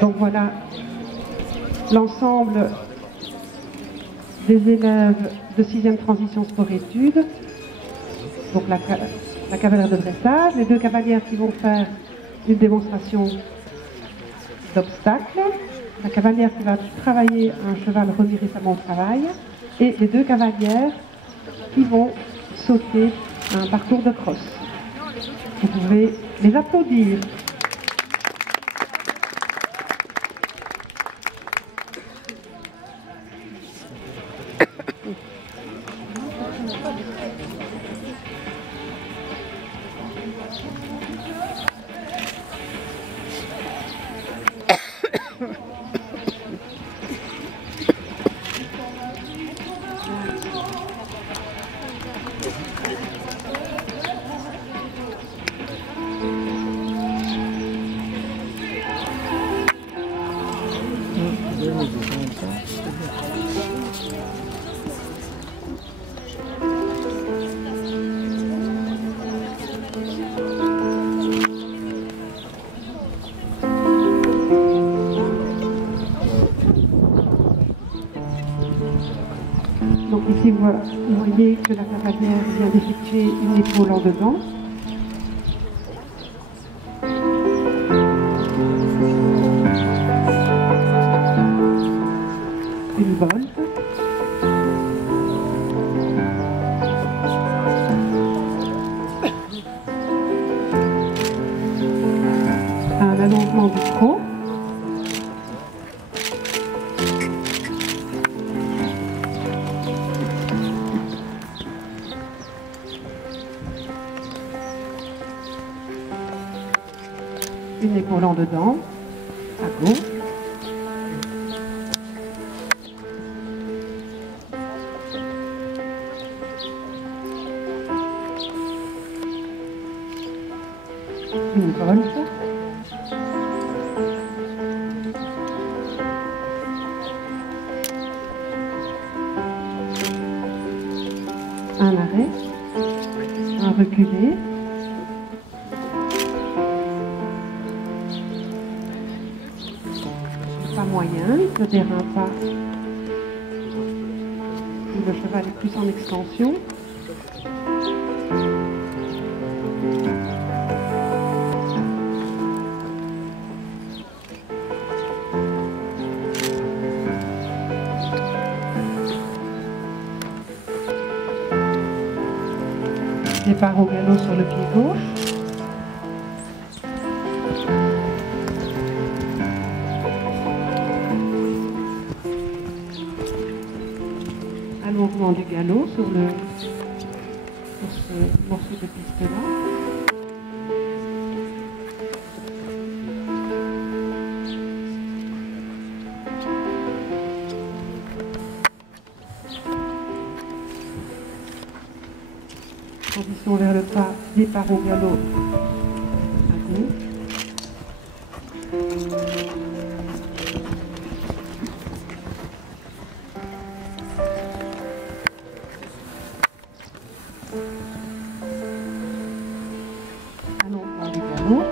Donc voilà l'ensemble des élèves de 6e transition sport-études. Donc la cavalière de dressage, les deux cavalières qui vont faire une démonstration d'obstacles, la cavalière qui va travailler un cheval remis récemment au travail, et les deux cavalières qui vont sauter un parcours de crosse. Vous pouvez les applaudir. Donc ici, vous voyez que la cavalière vient d'effectuer une épaule en dedans. Une volte. Un allongement du trot. Une épaule en dedans, à gauche. Une volte. Un arrêt. Un reculé. Pas moyen, ne dérape pas. Le cheval est plus en extension. Départ au galop sur le pied gauche. Allongement du galop sur ce morceau de piste-là. Transition vers le pas, départ au galop à gauche. Allongement du galop.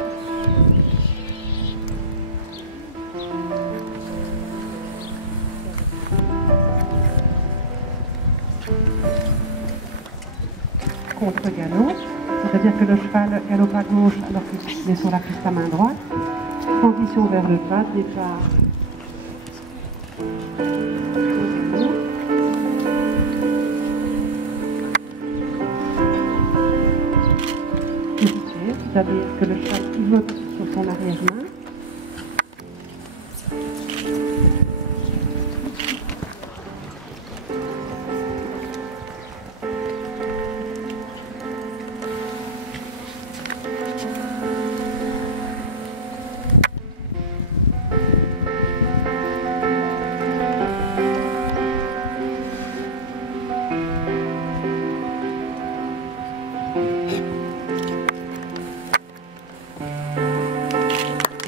Contre-galop, c'est-à-dire que le cheval galope à gauche alors qu'il est sur la piste à main droite. Transition vers le pas, départ. C'est-à-dire que le cheval pivote sur son arrière-main.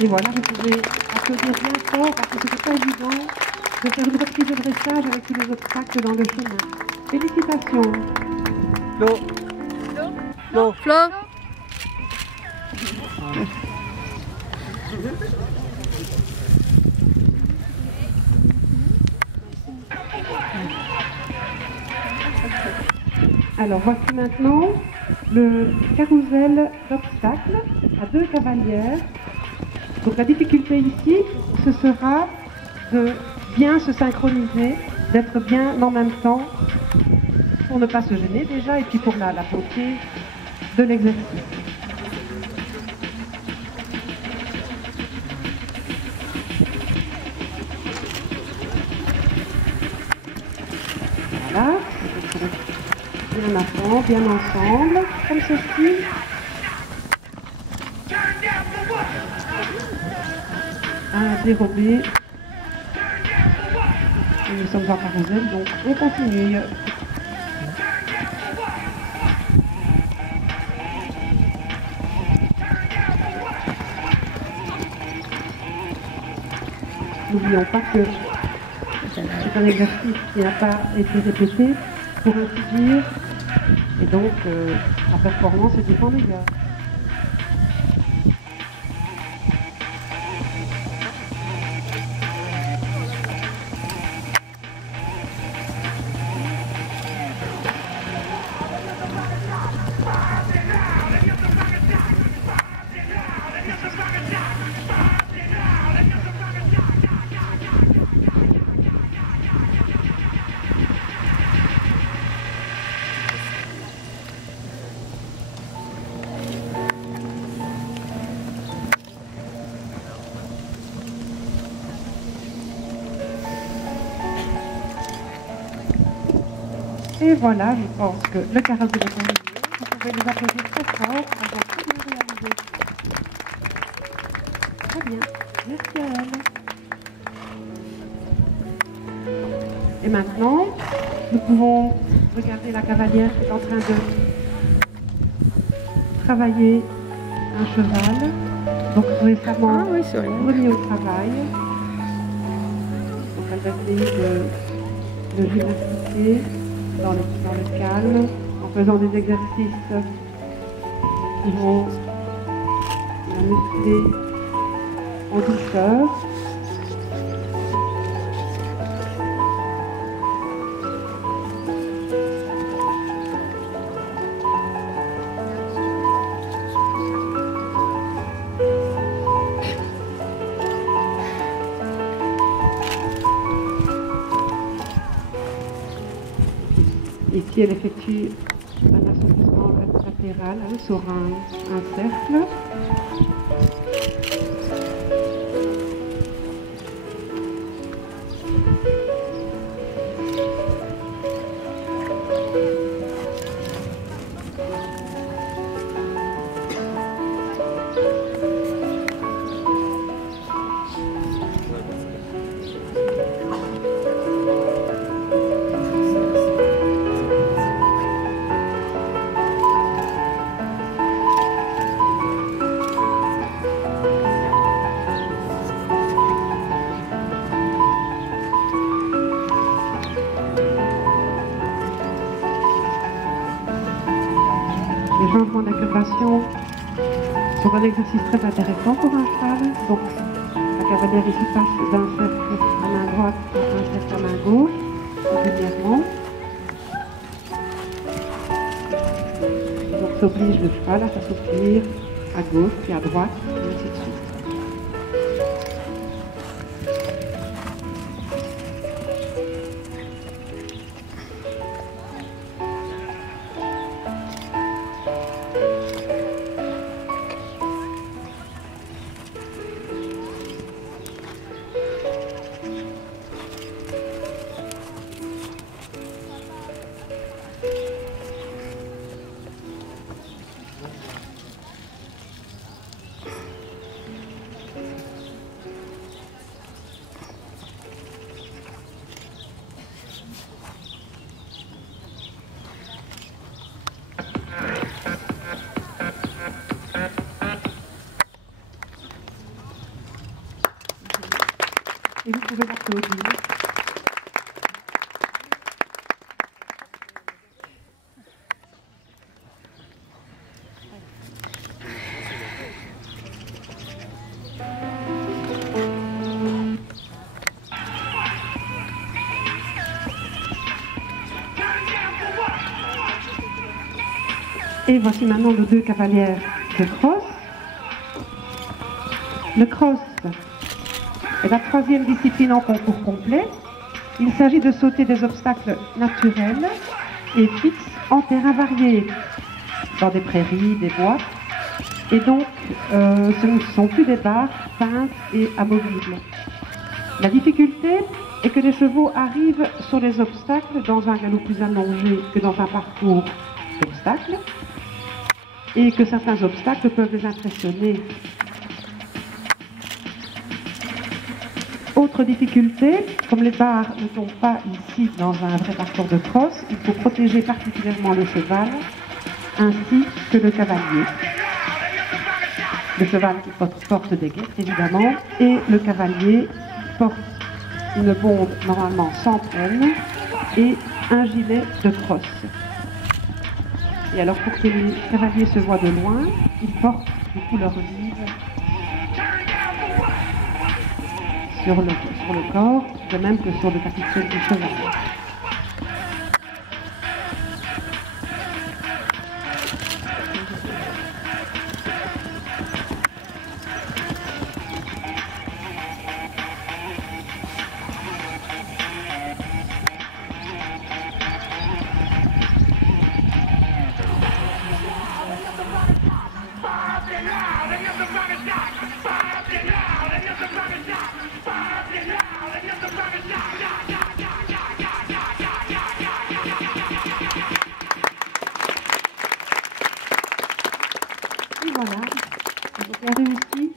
Et voilà, vous pouvez applaudir bien fort parce que c'est pas évident de faire une reprise de dressage avec tous les obstacles dans le chemin. Félicitations. Flo. Flo. Flo. Alors voici maintenant le carrousel d'obstacles à 2 cavalières. Donc la difficulté ici, ce sera de bien se synchroniser, d'être bien en même temps pour ne pas se gêner déjà et puis pour la beauté de l'exercice. Voilà, bien à fond, bien ensemble, comme ceci. Un dérobé. Nous sommes en carrousel, donc on continue. N'oublions pas que c'est un exercice qui n'a pas été répété, pour ainsi dire, et donc la performance est toujours meilleure. Et voilà, je pense que le carrousel est terminé. Vous pouvez les applaudir très fort, elles ont très bien réalisé. Très bien, merci à elles. Et maintenant, nous pouvons regarder la cavalière qui est en train de travailler un cheval, donc récemment remis au travail. Donc elle va essayer de gymnastiquer dans le calme, en faisant des exercices qui vont la muscler en douceur. Ici, elle effectue un assouplissement latéral sur un cercle. Les changements d'incurvation sont un exercice très intéressant pour un cheval. Donc, la cavalière ici passe d'un cercle à main droite à un cercle à main gauche, régulièrement. Donc, ça oblige le cheval à s'assouplir à gauche puis à droite, et ainsi de suite. Et vous pouvez l'applaudir. Et voici maintenant nos deux cavalières de cross. Le cross est la troisième discipline en concours complet. Il s'agit de sauter des obstacles naturels et fixes en terrain varié, dans des prairies, des bois. Et donc, ce ne sont plus des barres peintes et amovibles. La difficulté est que les chevaux arrivent sur les obstacles dans un galop plus allongé que dans un parcours d'obstacles, et que certains obstacles peuvent les impressionner. Autre difficulté, comme les barres ne tombent pas ici dans un vrai parcours de cross, il faut protéger particulièrement le cheval ainsi que le cavalier. Le cheval porte des guêtres évidemment et le cavalier porte une bombe normalement sans peine et un gilet de crosse. Et alors pour que les cavaliers se voient de loin, ils portent du coup leur vive sur le corps, de même que sur le capitule du cheval. Et voilà, vous avez réussi